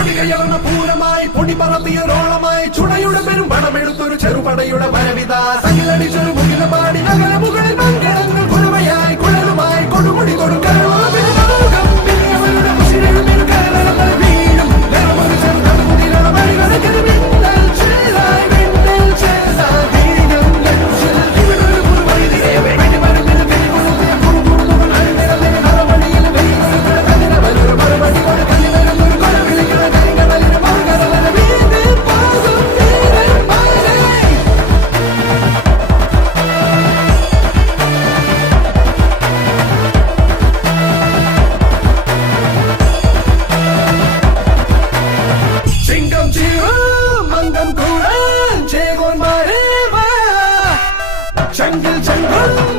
പൊടികയറുന്ന പൂരമായി പൊടി പറത്തിയൊരോളമായി ചുണയുടെ പെരും പണമെടുത്തൊരു ചെറുപടയുടെ വരവിത. സകിലടിച്ചൊരു മുകിലപാടി 两个城